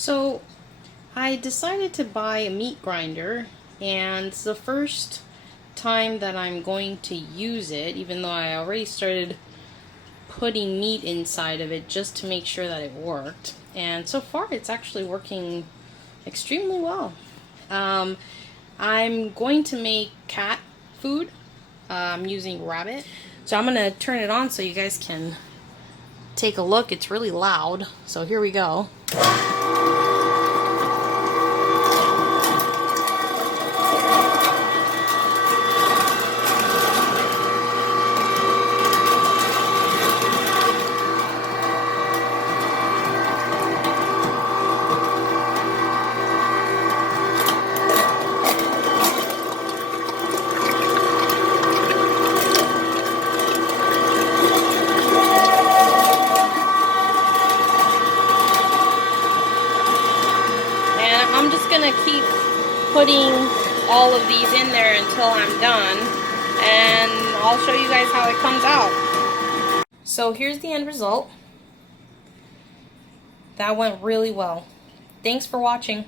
So I decided to buy a meat grinder, and it's the first time that I'm going to use it, even though I already started putting meat inside of it just to make sure that it worked. And so far it's actually working extremely well. I'm going to make cat food. I'm using rabbit. So I'm going to turn it on so you guys can take a look. It's really loud. So here we go. I'm just going to keep putting all of these in there until I'm done, and I'll show you guys how it comes out. So here's the end result. That went really well. Thanks for watching.